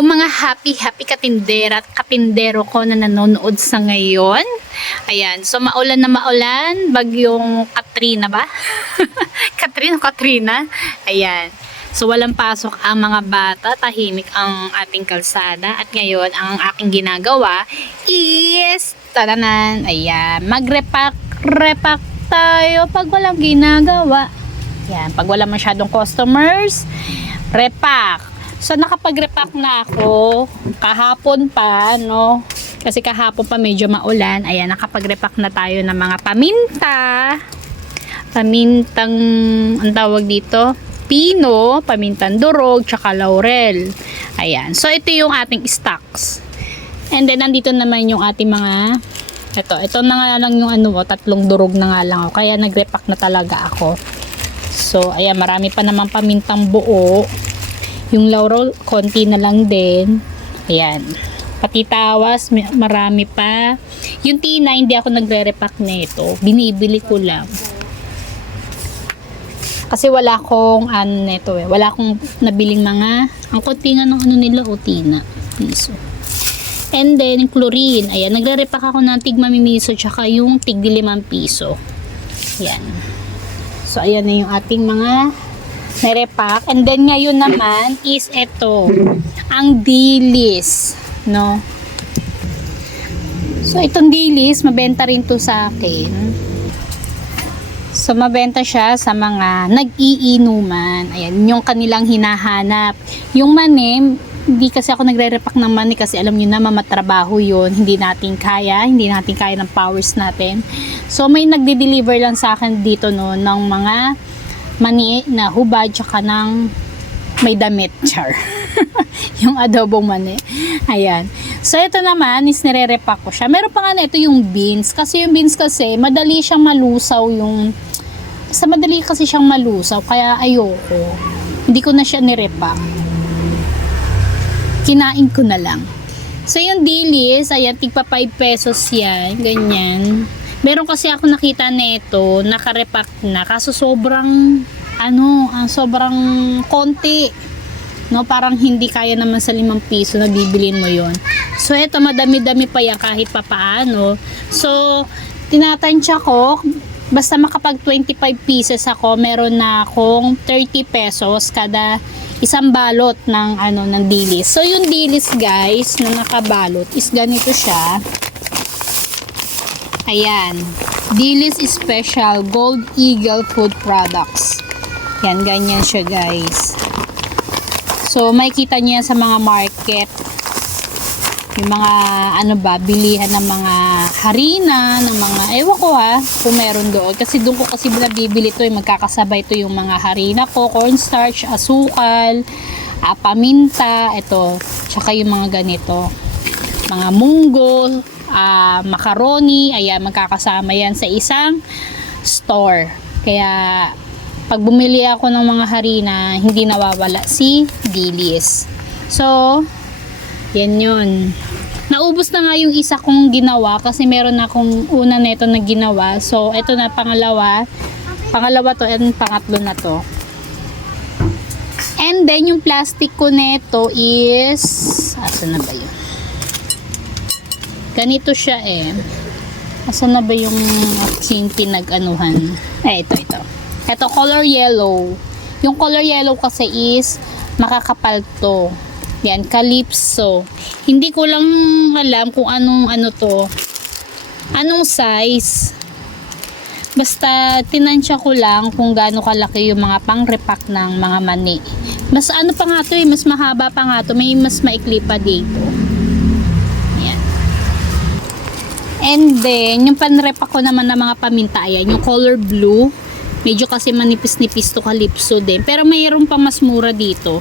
Mga happy happy katindera at katindero ko na nanonood sa ngayon. Ayan, so maulan na maulan, bagyong Katrina ba? Katrina, Katrina. Ayan. So walang pasok ang mga bata, tahimik ang ating kalsada at ngayon ang aking ginagawa is tananan, ayan, magrepack repack tayo pag walang ginagawa. Ayan, pag wala masyadong customers, repack. So nakapag-repack na ako kahapon pa, no? Kasi kahapon pa medyo maulan. Ayan, nakapag-repack na tayo ng mga paminta. Pamintang, ang tawag dito? Pino, pamintang durog, tsaka laurel. Ayan. So ito yung ating stocks. And then nandito naman yung ating mga ito, ito na nga lang yung ano ko, tatlong durog na nga lang ako. Kaya nag-repack na talaga ako. So, ayan, marami pa naman pamintang buo. Yung laurel, konti na lang din. Ayan. Pati tawas, marami pa. Yung tina, hindi ako nagre-repack nito. Binibili ko lang. Kasi wala akong ano nito eh. Wala akong nabiling mga ang konti nga ng ano nila o tina. Piso. And then, chlorine. Ayan, nagre-repack ako ng tig mamimiso tsaka yung tig limang piso. Ayan. So, ayan na yung ating mga narepack. And then, ngayon naman is ito. Ang dilis. No? So, itong dilis, mabenta rin to sa akin. So, mabenta siya sa mga nag-iinuman. Ayan, yung kanilang hinahanap. Yung mani, hindi kasi ako nagre-repack ng mani kasi alam nyo na mamatrabaho yun. Hindi natin kaya, hindi natin kaya ng powers natin. So, may nagde-deliver lang sa akin dito no, ng mga mani na hubad tsaka ng may damit, char. yung adobong mani. Ayan. So, ito naman is nire-repack ko siya. Meron pa nga na ito yung beans. Kasi yung beans kasi, madali siyang malusaw yung... Sa madali kasi siyang malusaw. Kaya ayoko. Hindi ko na siya nirepack. Kinain ko na lang. So, yung dilis, ayan, tigpa 5 pesos yan. Ganyan. Meron kasi ako nakita nito, nakarepack na. Kaso sobrang, ano, ang sobrang konti. No, parang hindi kaya naman sa limang piso na bibilin mo yon. So, eto, madami-dami pa yan kahit papaano. So, tinatansya ko, basta makapag 25 pieces ako, meron na akong 30 pesos kada isang balot ng ano ng dilis. So yung dilis guys na nakabalot is ganito siya. Ayan. Dilis Special Gold Eagle Food Products. Yan, ganyan siya guys. So, makikita niyo yan sa mga market. Yung mga, ano ba, bilihan ng mga harina, ng mga, ewan ko ha, kung meron doon. Kasi doon ko kasi nabibili to, eh, magkakasabay to yung mga harina ko, cornstarch, asukal, ah, paminta, ito, tsaka yung mga ganito. Mga munggo, ah, macaroni, ayan, magkakasama yan sa isang store. Kaya, pag bumili ako ng mga harina, hindi nawawala si Dilis. So, yan yun. Naubos na nga yung isa kong ginawa kasi meron na akong una nito na ginawa. So, ito na pangalawa. Pangalawa to and pangatlo na to. And then, yung plastic ko neto is... Asa na ba yun? Ganito siya eh. Asa na ba yung aking pinag-anuhan? Eh, ito, ito. Ito, color yellow. Yung color yellow kasi is makakapal to. Yan, calypso. Hindi ko lang alam kung anong ano to. Anong size. Basta tinansya ko lang kung gaano kalaki yung mga pang-repack ng mga mani. Mas ano pa nga to eh, mas mahaba pa nga to. May mas maikli pa dito. Yan. And then, yung panrepack ko naman ng mga paminta, ayan, yung color blue. Medyo kasi manipis-nipis to calypso din. Pero mayroon pa mas mura dito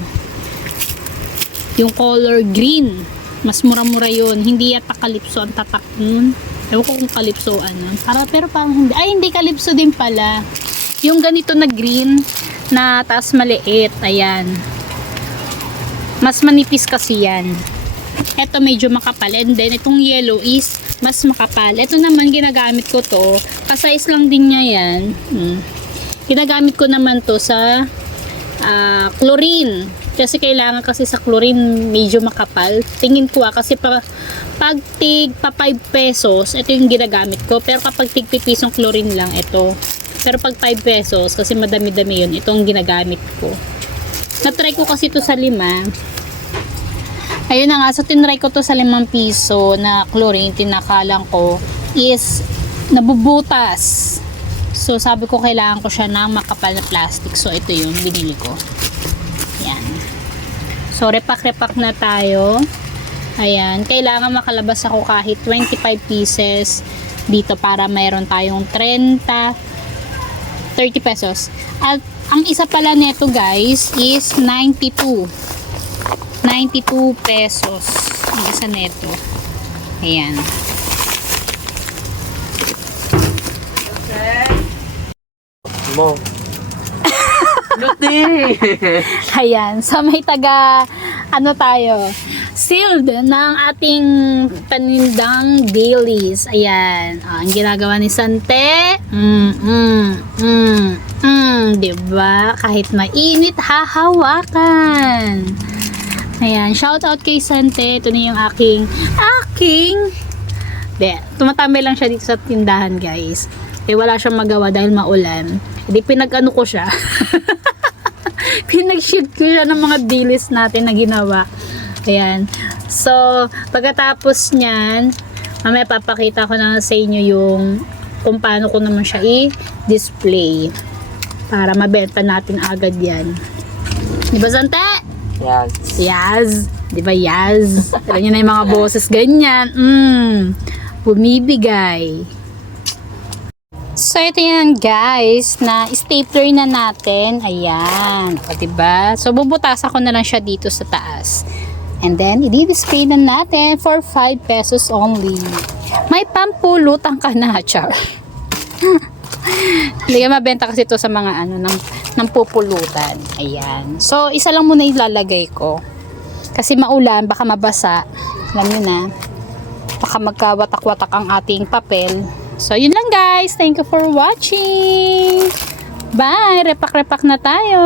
yung color green. Mas mura-mura yun. Hindi yata kalipso ang tatak nun. Ewan ko kung kalipso ano. Para, pero parang hindi. Ay, hindi kalipso din pala. Yung ganito na green na taas maliit. Ayan. Mas manipis kasi yan. Ito medyo makapal. And then, itong yellow is mas makapal. Ito naman, ginagamit ko to. Kasize lang din niya yan. Hmm. Ginagamit ko naman to sa ah, chlorine. Kasi kailangan kasi sa chlorine medyo makapal. Tingin ko ah, kasi pa, pag tig pa 5 pesos, ito yung ginagamit ko. Pero kapag tig pisong chlorine lang, ito. Pero pag 5 pesos, kasi madami-dami yun, ito ang ginagamit ko. Na-try ko kasi ito sa lima. Ayun na nga, so tinry ko to sa 5 piso na chlorine, tinakalang ko, is nabubutas. So sabi ko kailangan ko siya ng makapal na plastic. So ito yung binili ko. Yan. So repack-repack na tayo. Ayan, kailangan makalabas ako kahit 25 pieces dito para mayroon tayong 30 30 pesos. At ang isa pala nito guys is 92. 92 pesos. Ang isa nito. Ayan. Mo. Luti! Ayan. So may taga ano tayo sealed ng ating panindang dailies. Ayan. Ah, ang ginagawa ni Sante. Mm, mm, mm, mm. Diba? Kahit mainit, hahawakan. Ayan. Shout out kay Sante. Ito na yung aking, aking, de, tumatambay lang siya dito sa tindahan guys. Eh wala siyang magawa dahil maulan. Hindi pinag-ano ko siya. pinag-shoot ko siya ng mga dilis natin na ginawa. Ayan. So, pagkatapos niyan, mamaya papakita ko na sa inyo yung kung paano ko naman siya i-display para mabenta natin agad yan. Di ba, Sante? Yes. Yaz. Di ba, Yaz? Alam niyo na yung mga boses ganyan. Mm. Bumibigay. So, ito yan guys, na stapler na natin. Ayan. O, diba? So, bubutasan ko na lang siya dito sa taas. And then, i-display na natin for 5 pesos only. May pampulutan ka na, char. Hindi ka mabenta kasi ito sa mga ano, ng, ng pupulutan. Ayan. So, isa lang muna ilalagay ko. Kasi maulan, baka mabasa. Alam nyo na. Baka magkawatak-watak ang ating papel. So, yun lang guys. Thank you for watching. Bye! Repak-repak na tayo.